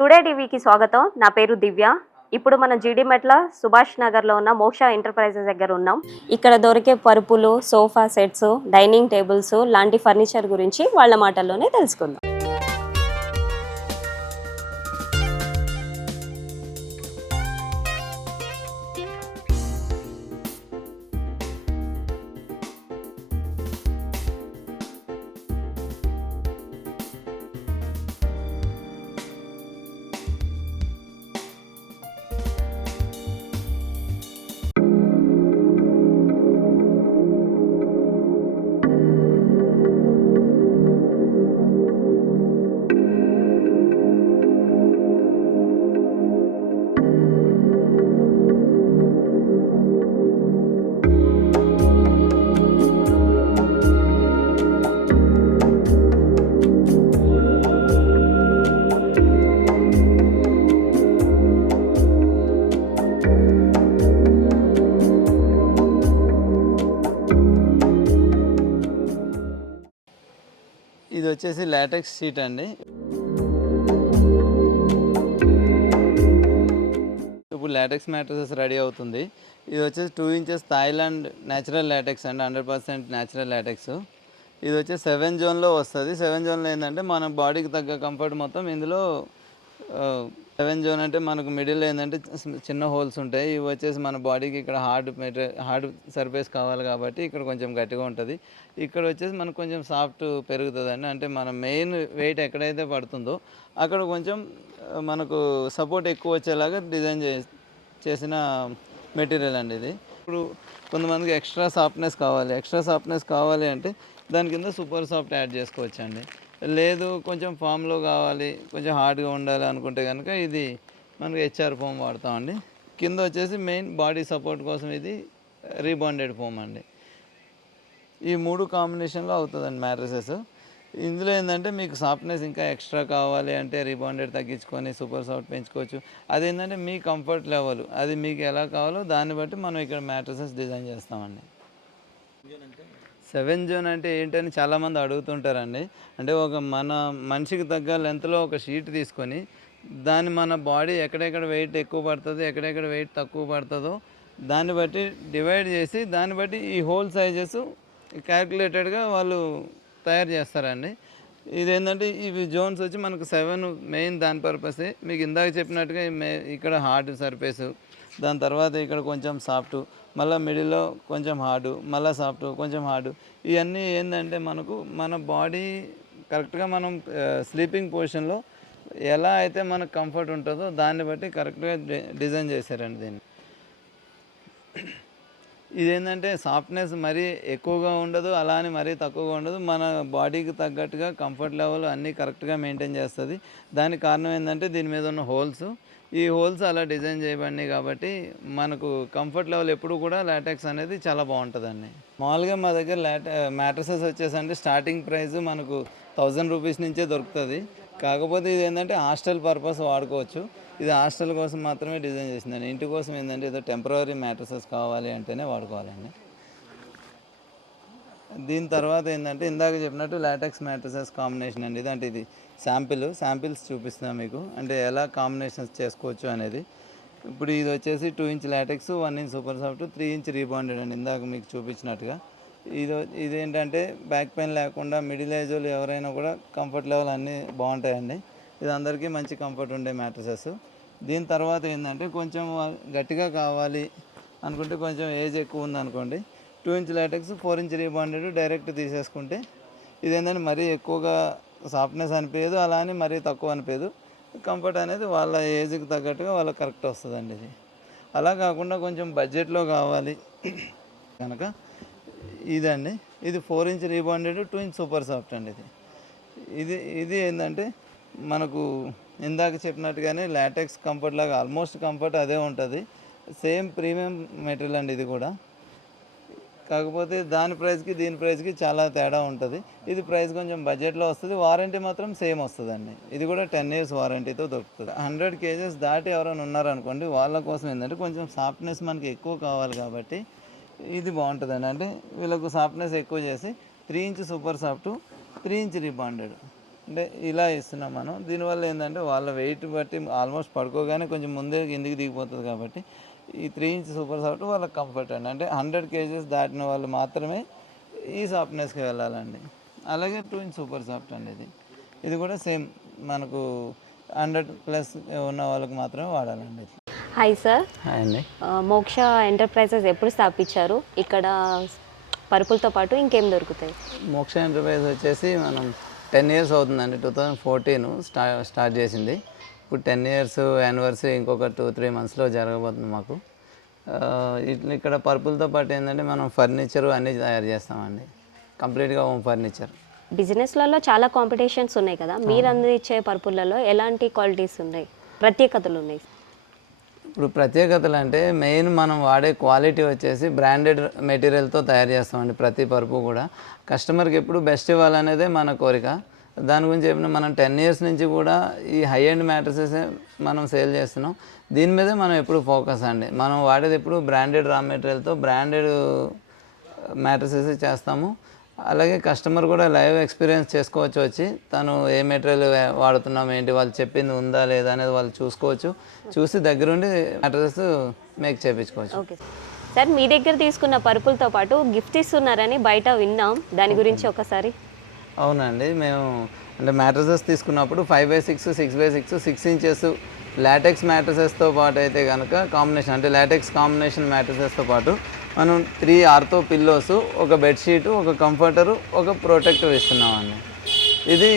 Today టీవీకి స్వాగతం. నా పేరు దివ్య. ఇప్పుడు మనం జీడిమెట్ల సుభాష్ నగర్‌లో ఉన్న మోక్ష ఎంటర్‌ప్రైజెస్ దగ్గర ఉన్నాం. ఇక్కడ దొరికే పరుపులు, సోఫా సెట్స్, డైనింగ్ టేబుల్స్ లాంటి ఫర్నిచర్ గురించి వాళ్ళ మాటల్లోనే తెలుసుకుందాం. ఇది వచ్చేసి లాటెక్స్ షీట్ అండి. ఇప్పుడు లాటెక్స్ మ్యాట్రసెస్ రెడీ అవుతుంది. ఇది వచ్చేసి 2 ఇంచెస్ థాయిలాండ్ న్యాచురల్ లాటెక్స్ అండి, 100% న్యాచురల్ లాటెక్స్. ఇది వచ్చేసి 7 జోన్లో వస్తుంది. 7 జోన్లో ఏంటంటే మన బాడీకి తగ్గ కంఫర్ట్ మొత్తం ఇందులో 7 జోన్ అంటే మనకు మిడిల్ ఏంటంటే చిన్న హోల్స్ ఉంటాయి. ఇవి వచ్చేసి మన బాడీకి ఇక్కడ హార్డ్ సర్ఫేస్ కావాలి కాబట్టి ఇక్కడ కొంచెం గట్టిగా ఉంటుంది. ఇక్కడ వచ్చేసి మనకు కొంచెం సాఫ్ట్ పెరుగుతుందండి. అంటే మన మెయిన్ వెయిట్ ఎక్కడైతే పడుతుందో అక్కడ కొంచెం మనకు సపోర్ట్ ఎక్కువ వచ్చేలాగా డిజైన్ చేసిన మెటీరియల్ అండి ఇది. ఇప్పుడు కొంతమందికి ఎక్స్ట్రా సాఫ్ట్నెస్ కావాలి అంటే దాని కింద సూపర్ సాఫ్ట్ యాడ్ చేసుకోవచ్చు అండి. లేదు కొంచెం ఫామ్లో కావాలి, కొంచెం హార్డ్గా ఉండాలి అనుకుంటే కనుక ఇది మనకి హెచ్ఆర్ ఫోమ్ వాడతామండి. కింద వచ్చేసి మెయిన్ బాడీ సపోర్ట్ కోసం ఇది రీబాండెడ్ ఫోమ్ అండి. ఈ 3 కాంబినేషన్లో అవుతుందండి మ్యాట్రసెస్. ఇందులో ఏంటంటే మీకు సాఫ్ట్నెస్ ఇంకా ఎక్స్ట్రా కావాలి అంటే రీబాండెడ్ తగ్గించుకొని సూపర్ సాఫ్ట్ పెంచుకోవచ్చు. అదేంటంటే మీ కంఫర్ట్ లెవెల్ అది మీకు ఎలా కావాలో దాన్ని బట్టి మనం ఇక్కడ మ్యాట్రసెస్ డిజైన్ చేస్తామండి. 7 జోన్ అంటే ఏంటని చాలామంది అడుగుతుంటారండి. అంటే ఒక మన మనిషికి తగ్గ లెంత్లో ఒక షీట్ తీసుకొని దాన్ని మన బాడీ ఎక్కడెక్కడ వెయిట్ ఎక్కువ పడుతుందో ఎక్కడెక్కడ వెయిట్ తక్కువ పడుతుందో దాన్ని బట్టి డివైడ్ చేసి దాన్ని బట్టి ఈ హోల్ సైజెస్ క్యాల్కులేటెడ్గా వాళ్ళు తయారు చేస్తారండి. ఇదేంటంటే ఇవి జోన్స్ వచ్చి మనకు 7 మెయిన్ దాని పర్పసే. మీకు ఇందాక చెప్పినట్టుగా ఇక్కడ హార్డ్ సర్ఫేసు, దాని తర్వాత ఇక్కడ కొంచెం సాఫ్ట్, మళ్ళీ మిడిల్లో కొంచెం హార్డు, మళ్ళీ సాఫ్ట్, కొంచెం హార్డు. ఇవన్నీ ఏంటంటే మనకు మన బాడీ కరెక్ట్గా మనం స్లీపింగ్ పొజిషన్లో ఎలా అయితే మనకు కంఫర్ట్ ఉంటుందో దాన్ని బట్టి కరెక్ట్గా డిజైన్ చేశారండి దీన్ని. ఇదేంటంటే సాఫ్ట్నెస్ మరీ ఎక్కువగా ఉండదు, అలా అని మరీ తక్కువగా ఉండదు. మన బాడీకి తగ్గట్టుగా కంఫర్ట్ లెవెల్ అన్నీ కరెక్ట్గా మెయింటైన్ చేస్తుంది. దానికి కారణం ఏంటంటే దీని మీద ఉన్న హోల్స్. ఈ హోల్స్ అలా డిజైన్ చేయబడినాయి కాబట్టి మనకు కంఫర్ట్ లెవెల్ ఎప్పుడు కూడా లాటెక్స్ అనేది చాలా బాగుంటుందండి. మామూలుగా మా దగ్గర మ్యాట్రసెస్ వచ్చేసంటే స్టార్టింగ్ ప్రైస్ మనకు 1000 రూపీస్ నుంచే దొరుకుతుంది. కాకపోతే ఇది ఏంటంటే హాస్టల్ పర్పస్ వాడుకోవచ్చు. ఇది హాస్టల్ కోసం మాత్రమే డిజైన్ చేసిందండి. ఇంటి కోసం ఏంటంటే ఏదో టెంపరరీ మ్యాట్రసెస్ కావాలి అంటేనే వాడుకోవాలండి. దీని తర్వాత ఏంటంటే ఇందాక చెప్పినట్టు లాటెక్స్ మ్యాట్రసెస్ కాంబినేషన్ అండి. ఇదంటే ఇది శాంపిల్స్ చూపిస్తున్నాను మీకు, అంటే ఎలా కాంబినేషన్స్ చేసుకోవచ్చు అనేది. ఇప్పుడు ఇది వచ్చేసి 2 inch LaTeX, 1 inch super soft, 3 inch rebonded అండి ఇందాక మీకు చూపించినట్టుగా. ఇదేంటంటే బ్యాక్ పెయిన్ లేకుండా మిడిల్ ఏజ్ వాళ్ళు ఎవరైనా కూడా కంఫర్ట్ లెవెల్ అన్నీ బాగుంటాయండి. ఇది అందరికీ మంచి కంఫర్ట్ ఉండే మ్యాట్రసెస్. దీని తర్వాత ఏంటంటే కొంచెం గట్టిగా కావాలి అనుకుంటే, కొంచెం ఏజ్ ఎక్కువ ఉందనుకోండి, 2 inch LaTeX, 4 inch rebonded direct తీసేసుకుంటే ఇదేంటంటే మరీ ఎక్కువగా సాఫ్ట్నెస్ అనిపించదు, అలా అని మరీ తక్కువ అనిపించదు. కంఫర్ట్ అనేది వాళ్ళ ఏజ్కి తగ్గట్టుగా వాళ్ళకి కరెక్ట్ వస్తుందండి ఇది. అలా కాకుండా కొంచెం బడ్జెట్లో కావాలి కనుక ఇదండి. ఇది 4 inch rebonded, 2 inch super soft అండి. ఇది ఏంటంటే మనకు ఇందాక చెప్పినట్టుగానే లాటెక్స్ కంఫర్ట్ లాగా ఆల్మోస్ట్ కంఫర్ట్ అదే ఉంటుంది. సేమ్ ప్రీమియం మెటీరియల్ అండి ఇది కూడా. కాకపోతే దాని ప్రైస్కి దీని ప్రైస్కి చాలా తేడా ఉంటుంది. ఇది ప్రైస్ కొంచెం బడ్జెట్లో వస్తుంది. వారంటీ మాత్రం సేమ్ వస్తుందండి. ఇది కూడా 10 years వారంటీతో దొరుకుతుంది. 100 kgs దాటి ఎవరైనా ఉన్నారనుకోండి, వాళ్ళ కోసం ఏంటంటే కొంచెం సాఫ్ట్నెస్ మనకి ఎక్కువ కావాలి కాబట్టి ఇది బాగుంటుందండి. అంటే వీళ్ళకు సాఫ్ట్నెస్ ఎక్కువ చేసి 3 inch super soft, 3 inch rebonded అంటే ఇలా ఇస్తున్నాం మనం. దీనివల్ల ఏంటంటే వాళ్ళ వెయిట్ బట్టి ఆల్మోస్ట్ పడుకోగానే కొంచెం ముందే కిందికి దిగిపోతుంది కాబట్టి ఈ 3 ఇంచ్ సూపర్ సాఫ్ట్ వాళ్ళకి కంఫర్ట్ అండి. అంటే 100 కేజెస్ దాటిన వాళ్ళు మాత్రమే ఈ సాఫ్ట్నెస్కి వెళ్ళాలండి. అలాగే 2 ఇంచ్ సూపర్ సాఫ్ట్ అండి ఇది. ఇది కూడా సేమ్ మనకు 100+ ఉన్న వాళ్ళకి మాత్రమే వాడాలండి. హాయ్ సార్, హాయ్ అండి. మోక్ష ఎంటర్ప్రైజెస్ ఎప్పుడు స్థాపించారు? ఇక్కడ పరుపులతో పాటు ఇంకేం దొరుకుతాయి? మోక్ష ఎంటర్ప్రైజ్ వచ్చేసి మనం 10 ఇయర్స్ అవుతుందండి. 2014 స్టార్ట్ చేసింది. ఇప్పుడు 10 ఇయర్స్ యానివర్సరీ ఇంకొక 2-3 మంత్స్లో జరగబోతుంది మాకు. ఇక్కడ పరుపులతో పాటు ఏంటంటే మనం ఫర్నిచరు అన్నీ తయారు చేస్తామండి. కంప్లీట్గా హోమ్ ఫర్నిచర్. బిజినెస్లలో చాలా కాంపిటీషన్స్ ఉన్నాయి కదా, మీరు అందించే పరుపులలో ఎలాంటి క్వాలిటీస్ ఉన్నాయి, ప్రత్యేకతలు ఉన్నాయి? ఇప్పుడు ప్రత్యేకతలు అంటే మెయిన్ మనం వాడే క్వాలిటీ వచ్చేసి బ్రాండెడ్ మెటీరియల్తో తయారు చేస్తామండి. ప్రతి పరుపు కూడా కస్టమర్కి ఎప్పుడు బెస్ట్ ఇవ్వాలనేదే మన కోరిక. దాని గురించి చెప్పిన మనం 10 ఇయర్స్ నుంచి కూడా ఈ హై ఎండ్ మ్యాట్రసెస్ మనం సేల్ చేస్తున్నాం. దీని మీదే మనం ఎప్పుడు ఫోకస్ అండి. మనం వాడేది ఎప్పుడు బ్రాండెడ్ రా మెటీరియల్తో బ్రాండెడ్ మ్యాట్రసెస్ చేస్తాము. అలాగే కస్టమర్ కూడా లైవ్ ఎక్స్పీరియన్స్ చేసుకోవచ్చు. వచ్చి తను ఏ మెటీరియల్ వాడుతున్నాం ఏంటి వాళ్ళు చెప్పింది ఉందా లేదా అనేది వాళ్ళు చూసుకోవచ్చు. చూసి దగ్గరుండి మ్యాట్రసెస్ మేక్ చేయించుకోవచ్చు. ఓకే సార్, మీ దగ్గర తీసుకున్న పరుపులతో పాటు గిఫ్ట్ ఇస్తున్నారని బయట విన్నాం, దాని గురించి ఒకసారి. అవునండి, మేము అంటే మ్యాట్రసెస్ తీసుకున్నప్పుడు 5x6, 6x6, 6 ఇంచెస్ లాటెక్స్ మ్యాట్రసెస్తో పాటు అయితే కనుక కాంబినేషన్ అంటే లాటెక్స్ కాంబినేషన్ మ్యాట్రసెస్తో పాటు మనం 3 ఆర్థో పిల్లోస్, ఒక బెడ్షీటు, ఒక కంఫర్టరు, ఒక ప్రొటెక్టర్ ఇస్తున్నామండి. ఇది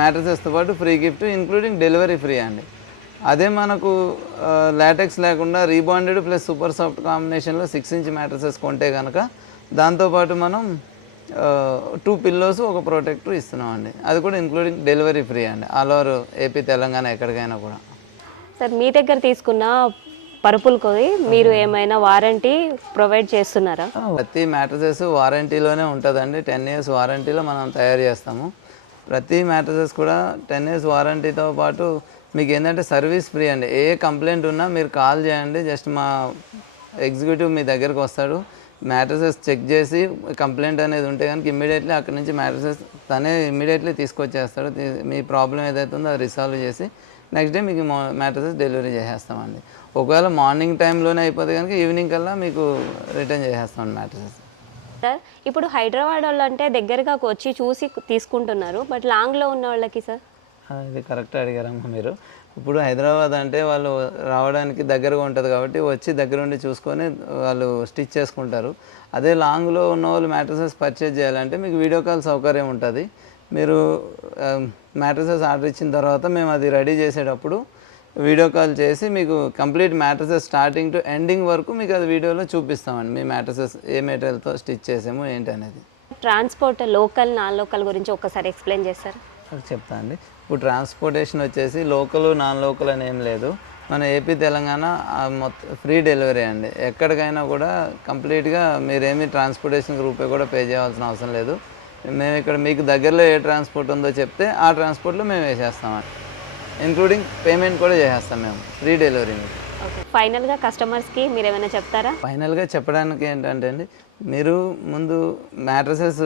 మ్యాట్రసెస్తో పాటు free gift, including delivery free అండి. అదే మనకు లాటెక్స్ లేకుండా రీబాండెడ్ ప్లస్ సూపర్ సాఫ్ట్ కాంబినేషన్లో 6 ఇంచ్ మ్యాట్రసెస్ కొంటే కనుక దాంతోపాటు మనం 2 పిల్లోస్, ఒక ప్రొటెక్టర్ ఇస్తున్నామండి. అది కూడా ఇంక్లూడింగ్ డెలివరీ ఫ్రీ అండి, ఆల్ ఓవర్ ఏపీ, తెలంగాణ ఎక్కడికైనా కూడా. సార్, మీ దగ్గర తీసుకున్న పరుపులకు మీరు ఏమైనా వారంటీ ప్రొవైడ్ చేస్తున్నారా? ప్రతి మ్యాట్రసెస్ వారంటీలోనే ఉంటుందండి. 10 ఇయర్స్ వారంటీలో మనం తయారు చేస్తాము. ప్రతి మ్యాట్రసెస్ కూడా 10 ఇయర్స్ వారంటీతో పాటు మీకు ఏంటంటే సర్వీస్ ఫ్రీ అండి. ఏ కంప్లైంట్ ఉన్నా మీరు కాల్ చేయండి, జస్ట్ మా ఎగ్జిక్యూటివ్ మీ దగ్గరకు వస్తాడు. మ్యాట్రసెస్ చెక్ చేసి కంప్లైంట్ అనేది ఉంటే కనుక ఇమ్మీడియట్లీ అక్కడి నుంచి మ్యాట్రసెస్ తనే ఇమ్మీడియట్లీ తీసుకొచ్చేస్తాడు. మీ ప్రాబ్లం ఏదైతే ఉందో అది రిసాల్వ్ చేసి నెక్స్ట్ డే మీకు మ్యాట్రసెస్ డెలివరీ చేసేస్తామండి. ఒకవేళ మార్నింగ్ టైంలోనే అయిపోతే కనుక ఈవినింగ్ కల్లా మీకు రిటర్న్ చేసేస్తామండి మ్యాట్రసెస్. సార్, ఇప్పుడు హైదరాబాద్ వాళ్ళు అంటే దగ్గరగా వచ్చి చూసి తీసుకుంటున్నారు, బట్ లాంగ్లో ఉన్న వాళ్ళకి సార్? ఇది కరెక్ట్ అడిగారమ్మా మీరు. ఇప్పుడు హైదరాబాద్ అంటే వాళ్ళు రావడానికి దగ్గరగా ఉంటుంది కాబట్టి వచ్చి దగ్గరుండి చూసుకొని వాళ్ళు స్టిచ్ చేసుకుంటారు. అదే లాంగ్లో ఉన్న వాళ్ళు మ్యాట్రసెస్ పర్చేజ్ చేయాలంటే మీకు వీడియో కాల్ సౌకర్యం ఉంటుంది. మీరు మ్యాట్రసెస్ ఆర్డర్ ఇచ్చిన తర్వాత మేము అది రెడీ చేసేటప్పుడు వీడియో కాల్ చేసి మీకు complete mattresses starting to ending వరకు మీకు అది వీడియోలో చూపిస్తామండి. మీ మ్యాట్రసెస్ ఏ మెటీరియల్తో స్టిచ్ చేసాము ఏంటి అనేది. ట్రాన్స్పోర్ట్ లోకల్, నాన్ లోకల్ గురించి ఒకసారి ఎక్స్ప్లెయిన్ చేస్తారు? చెప్తా అండి. ఇప్పుడు ట్రాన్స్పోర్టేషన్ వచ్చేసి లోకల్, నాన్ లోకల్ అని ఏం లేదు. మన ఏపీ, తెలంగాణ మొత్తం ఫ్రీ డెలివరీ అండి. ఎక్కడికైనా కూడా కంప్లీట్గా మీరేమీ ట్రాన్స్పోర్టేషన్ రూపే కూడా పే చేయాల్సిన అవసరం లేదు. మేము ఇక్కడ మీకు దగ్గరలో ఏ ట్రాన్స్పోర్ట్ ఉందో చెప్తే ఆ ట్రాన్స్పోర్ట్లో మేము వేసేస్తామండి. ఇంక్లూడింగ్ పేమెంట్ కూడా చేసేస్తాం మేము, ఫ్రీ డెలివరీ. ఓకే, ఫైనల్గా కస్టమర్స్కి మీరు ఏమైనా చెప్తారా? ఫైనల్గా చెప్పడానికి ఏంటంటే అండి, మీరు ముందు మ్యాట్రసెస్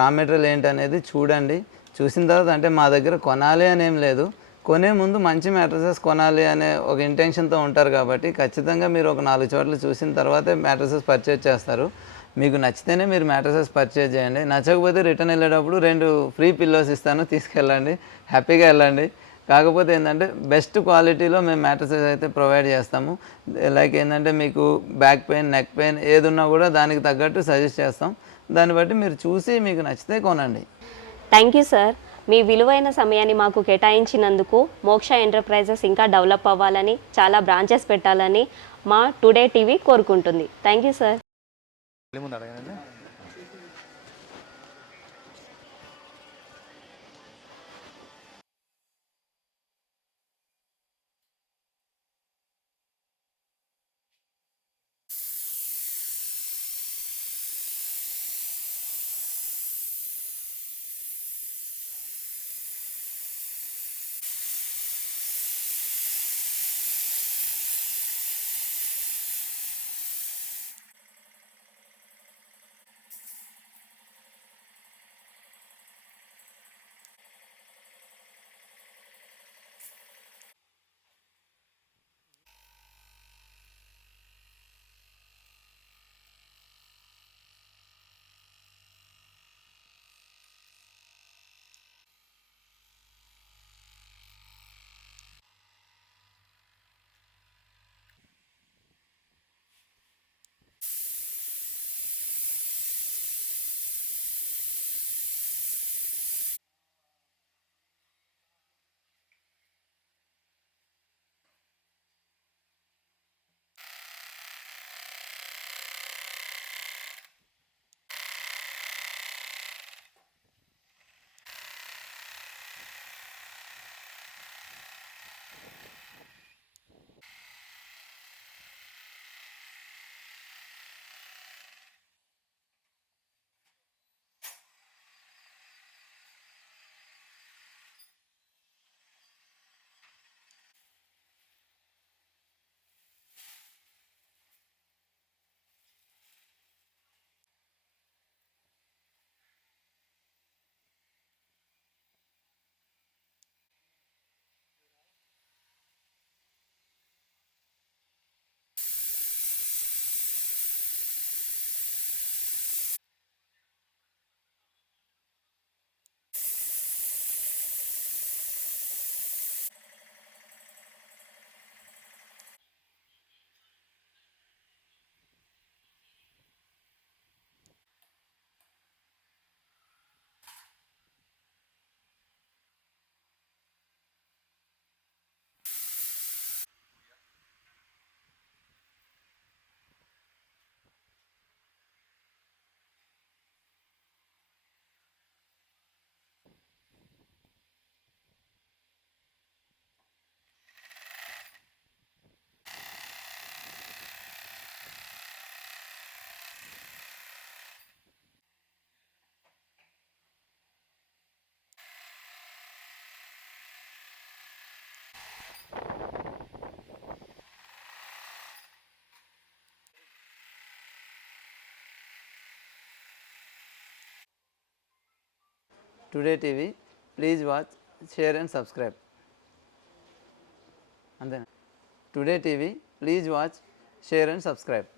రా మెటీరియల్ ఏంటనేది చూడండి. చూసిన తర్వాత అంటే మా దగ్గర కొనాలి అని ఏం లేదు, కొనే ముందు మంచి మ్యాట్రసెస్ కొనాలి అనే ఒక ఇంటెన్షన్తో ఉంటారు కాబట్టి ఖచ్చితంగా మీరు ఒక 4 చోట్ల చూసిన తర్వాతే మ్యాట్రసెస్ పర్చేజ్ చేస్తారు. మీకు నచ్చితేనే మీరు మ్యాట్రసెస్ పర్చేజ్ చేయండి. నచ్చకపోతే రిటర్న్ వెళ్ళేటప్పుడు 2 ఫ్రీ పిల్లోస్ ఇస్తాను, తీసుకెళ్ళండి, హ్యాపీగా వెళ్ళండి. కాకపోతే ఏంటంటే బెస్ట్ క్వాలిటీలో మేము మ్యాట్రసెస్ అయితే ప్రొవైడ్ చేస్తాము. లైక్ ఏంటంటే మీకు బ్యాక్ పెయిన్, నెక్ పెయిన్ ఏది ఉన్నా కూడా దానికి తగ్గట్టు సజెస్ట్ చేస్తాం. దాన్ని బట్టి మీరు చూసి మీకు నచ్చితే కొనండి. థ్యాంక్ యూ సార్, మీ విలువైన సమయాన్ని మాకు కేటాయించినందుకు. మోక్ష ఎంటర్ప్రైజెస్ ఇంకా డెవలప్ అవ్వాలని, చాలా బ్రాంచెస్ పెట్టాలని మా టుడే టీవీ కోరుకుంటుంది. Thank you sir. Today TV please watch share and subscribe అంతేనా today TV please watch share and subscribe